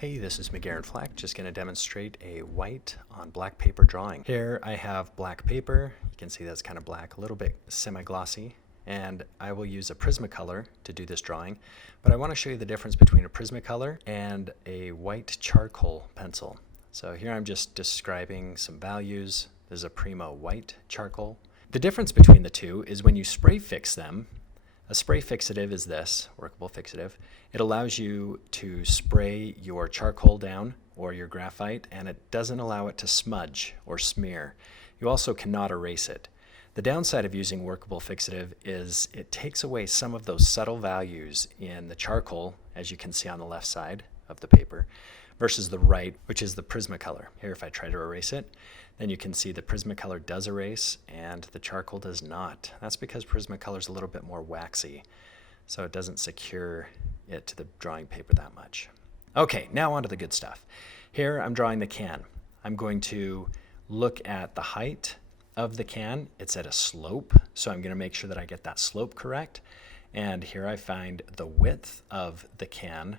Hey, this is McGarren Flack, just going to demonstrate a white on black paper drawing. Here I have black paper. You can see that's kind of black, a little bit semi-glossy, and I will use a Prismacolor to do this drawing, but I want to show you the difference between a Prismacolor and a white charcoal pencil. So here I'm just describing some values. This is a Prima white charcoal. The difference between the two is when you spray fix them. A spray fixative is this, workable fixative. It allows you to spray your charcoal down or your graphite, and it doesn't allow it to smudge or smear. You also cannot erase it. The downside of using workable fixative is it takes away some of those subtle values in the charcoal, as you can see on the left side of the paper, versus the right, which is the Prismacolor. Here, if I try to erase it, then you can see the Prismacolor does erase and the charcoal does not. That's because Prismacolor is a little bit more waxy, so it doesn't secure it to the drawing paper that much. Okay, now on to the good stuff. Here I'm drawing the can. I'm going to look at the height of the can. It's at a slope, so I'm going to make sure that I get that slope correct. And here I find the width of the can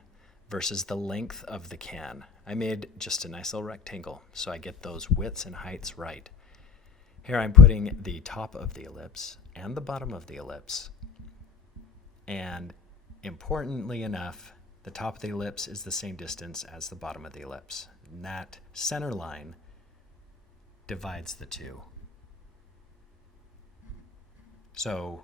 versus the length of the can. I made just a nice little rectangle, so I get those widths and heights right. Here I'm putting the top of the ellipse and the bottom of the ellipse. And importantly enough, the top of the ellipse is the same distance as the bottom of the ellipse. And that center line divides the two. So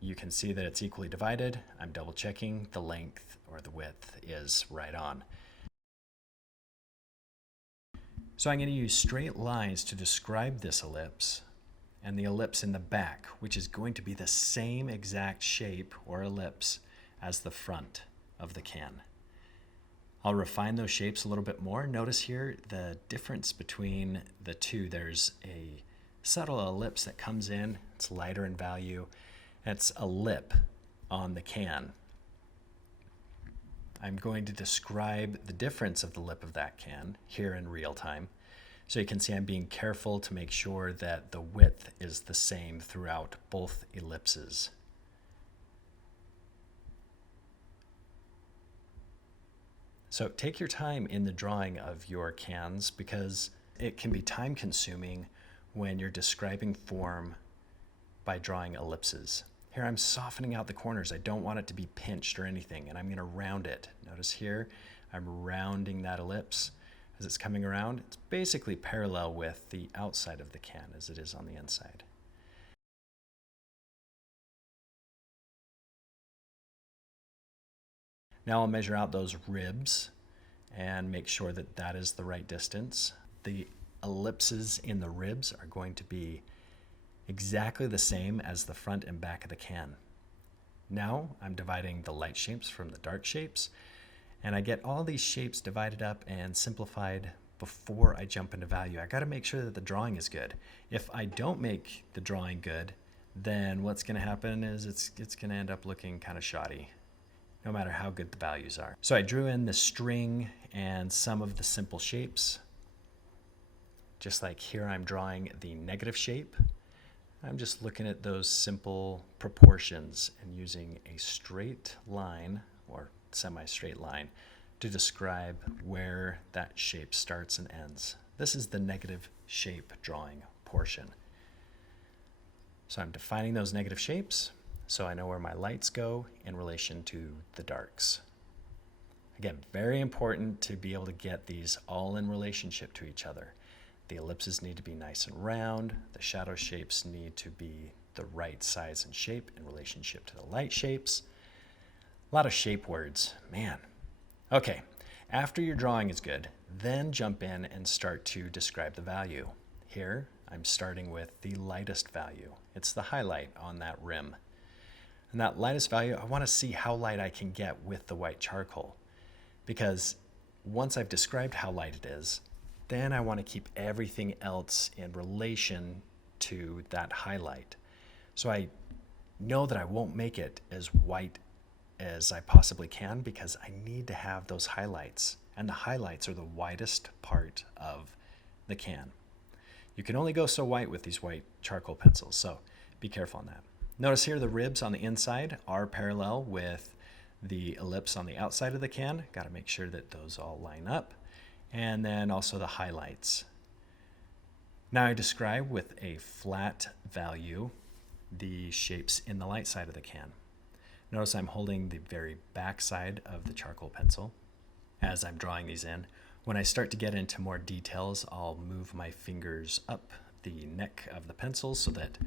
you can see that it's equally divided. I'm double checking the length or the width is right on. So I'm going to use straight lines to describe this ellipse and the ellipse in the back, which is going to be the same exact shape or ellipse as the front of the can. I'll refine those shapes a little bit more. Notice here the difference between the two. There's a subtle ellipse that comes in. It's lighter in value. It's a lip on the can. I'm going to describe the difference of the lip of that can here in real time. So you can see I'm being careful to make sure that the width is the same throughout both ellipses. So take your time in the drawing of your cans because it can be time consuming when you're describing form by drawing ellipses. Here I'm softening out the corners. I don't want it to be pinched or anything, and I'm going to round it. Notice here I'm rounding that ellipse as it's coming around. It's basically parallel with the outside of the can as it is on the inside. Now I'll measure out those ribs and make sure that that is the right distance. The ellipses in the ribs are going to be exactly the same as the front and back of the can. Now I'm dividing the light shapes from the dark shapes, and I get all these shapes divided up and simplified before I jump into value. I got to make sure that the drawing is good. If I don't make the drawing good, then what's going to happen is it's going to end up looking kind of shoddy, no matter how good the values are. So I drew in the string and some of the simple shapes. Just like here I'm drawing the negative shape. I'm just looking at those simple proportions and using a straight line or semi-straight line to describe where that shape starts and ends. This is the negative shape drawing portion. So I'm defining those negative shapes so I know where my lights go in relation to the darks. Again, very important to be able to get these all in relationship to each other. The ellipses need to be nice and round. The shadow shapes need to be the right size and shape in relationship to the light shapes. A lot of shape words, man. Okay, after your drawing is good, then jump in and start to describe the value. Here, I'm starting with the lightest value. It's the highlight on that rim. And that lightest value, I want to see how light I can get with the white charcoal. Because once I've described how light it is, then I want to keep everything else in relation to that highlight. So I know that I won't make it as white as I possibly can because I need to have those highlights. And the highlights are the widest part of the can. You can only go so white with these white charcoal pencils, so be careful on that. Notice here the ribs on the inside are parallel with the ellipse on the outside of the can. Got to make sure that those all line up. And then also the highlights. Now I describe with a flat value the shapes in the light side of the can. Notice I'm holding the very back side of the charcoal pencil as I'm drawing these in. When I start to get into more details, I'll move my fingers up the neck of the pencil so that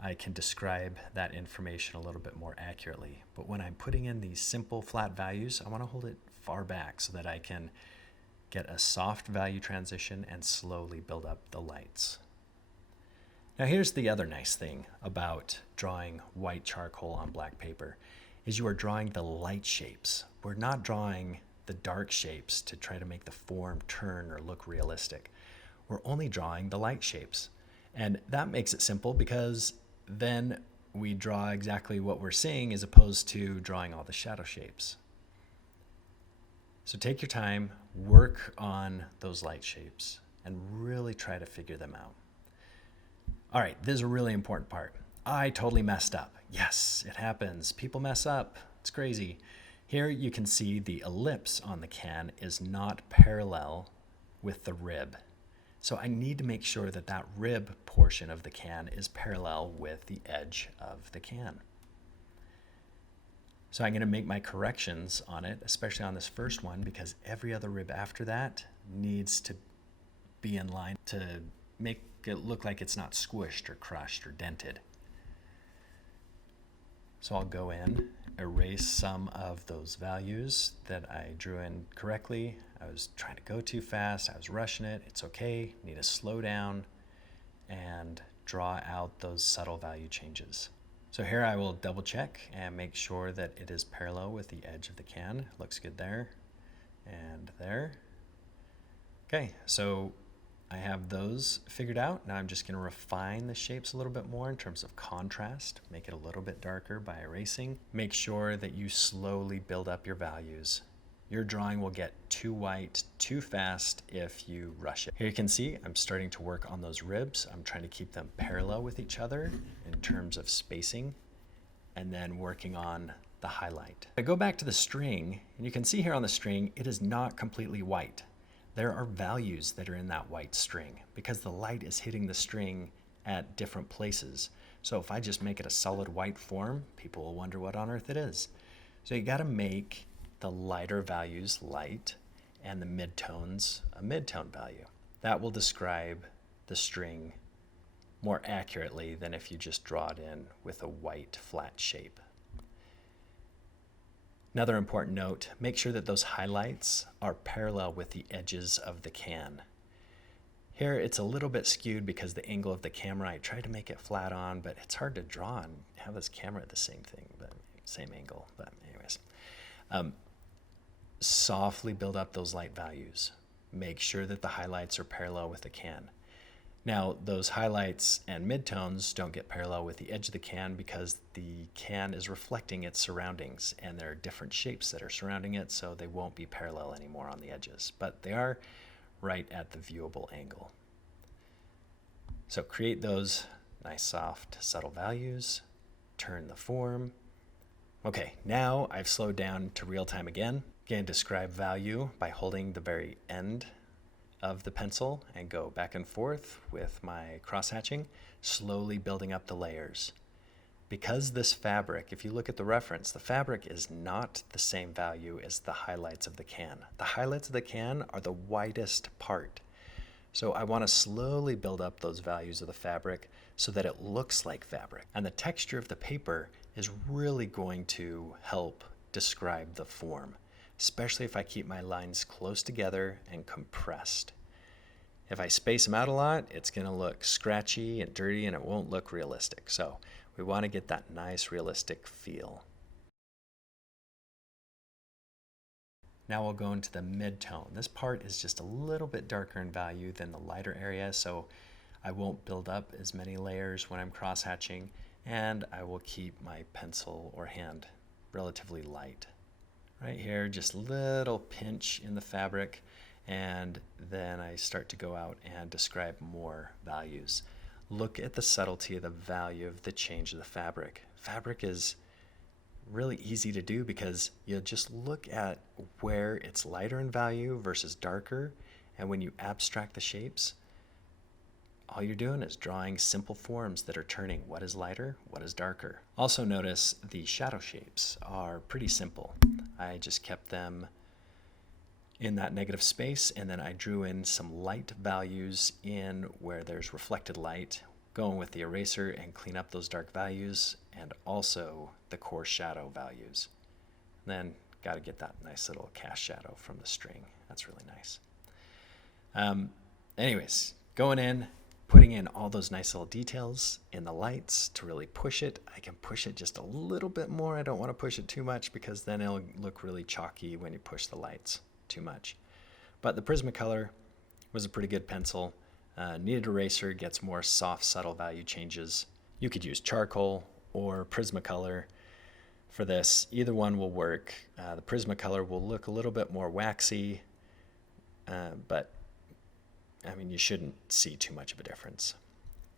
I can describe that information a little bit more accurately. But when I'm putting in these simple flat values, I want to hold it far back so that I can get a soft value transition and slowly build up the lights. Now here's the other nice thing about drawing white charcoal on black paper is you are drawing the light shapes. We're not drawing the dark shapes to try to make the form turn or look realistic. We're only drawing the light shapes. And that makes it simple because then we draw exactly what we're seeing as opposed to drawing all the shadow shapes. So take your time, work on those light shapes, and really try to figure them out. All right, this is a really important part. I totally messed up. Yes, it happens. People mess up. It's crazy. Here you can see the ellipse on the can is not parallel with the rib. So I need to make sure that that rib portion of the can is parallel with the edge of the can. So I'm going to make my corrections on it, especially on this first one, because every other rib after that needs to be in line to make it look like it's not squished or crushed or dented. So I'll go in, erase some of those values that I drew in correctly. I was trying to go too fast. I was rushing it. It's okay. Need to slow down and draw out those subtle value changes. So here I will double check and make sure that it is parallel with the edge of the can. Looks good there and there. Okay, so I have those figured out. Now I'm just going to refine the shapes a little bit more in terms of contrast, make it a little bit darker by erasing. Make sure that you slowly build up your values. Your drawing will get too white too fast if you rush it. Here you can see I'm starting to work on those ribs. I'm trying to keep them parallel with each other in terms of spacing and then working on the highlight. I go back to the string and you can see here on the string it is not completely white. There are values that are in that white string because the light is hitting the string at different places. So if I just make it a solid white form, people will wonder what on earth it is. So you got to make the lighter values light and the midtones a midtone value. That will describe the string more accurately than if you just draw it in with a white flat shape. Another important note, make sure that those highlights are parallel with the edges of the can. Here it's a little bit skewed because the angle of the camera, I tried to make it flat on, but it's hard to draw and have this camera at the same thing, but same angle. But anyways, softly build up those light values. Make sure that the highlights are parallel with the can. Now, those highlights and midtones don't get parallel with the edge of the can because the can is reflecting its surroundings and there are different shapes that are surrounding it, so they won't be parallel anymore on the edges, but they are right at the viewable angle. So create those nice, soft, subtle values, turn the form. Okay, now I've slowed down to real time again. Again, describe value by holding the very end of the pencil and go back and forth with my cross-hatching, slowly building up the layers. Because this fabric, if you look at the reference, the fabric is not the same value as the highlights of the can. The highlights of the can are the widest part. So I want to slowly build up those values of the fabric so that it looks like fabric. And the texture of the paper is really going to help describe the form, especially if I keep my lines close together and compressed. If I space them out a lot, it's going to look scratchy and dirty and it won't look realistic. So we want to get that nice realistic feel. Now we'll go into the mid-tone. This part is just a little bit darker in value than the lighter area, so I won't build up as many layers when I'm cross-hatching, and I will keep my pencil or hand relatively light. Right here, just a little pinch in the fabric, and then I start to go out and describe more values. Look at the subtlety of the value of the change of the fabric. Fabric is really easy to do because you'll just look at where it's lighter in value versus darker. And when you abstract the shapes, all you're doing is drawing simple forms that are turning what is lighter, what is darker. Also notice the shadow shapes are pretty simple. I just kept them in that negative space, and then I drew in some light values in where there's reflected light, going with the eraser and clean up those dark values, and also the core shadow values. And then got to get that nice little cast shadow from the string. That's really nice. Anyways, going in, putting in all those nice little details in the lights to really push it. I can push it just a little bit more. I don't want to push it too much because then it'll look really chalky when you push the lights too much. But the Prismacolor was a pretty good pencil. Kneaded eraser gets more soft, subtle value changes. You could use charcoal or Prismacolor for this. Either one will work. The Prismacolor will look a little bit more waxy, but I mean, you shouldn't see too much of a difference.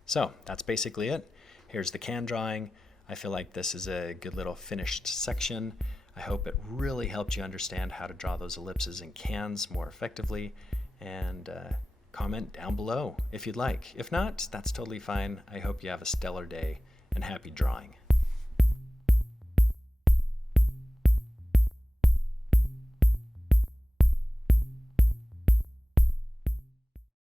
So that's basically it. Here's the can drawing. I feel like this is a good little finished section. I hope it really helped you understand how to draw those ellipses and cans more effectively. And comment down below if you'd like. If not, that's totally fine. I hope you have a stellar day and happy drawing.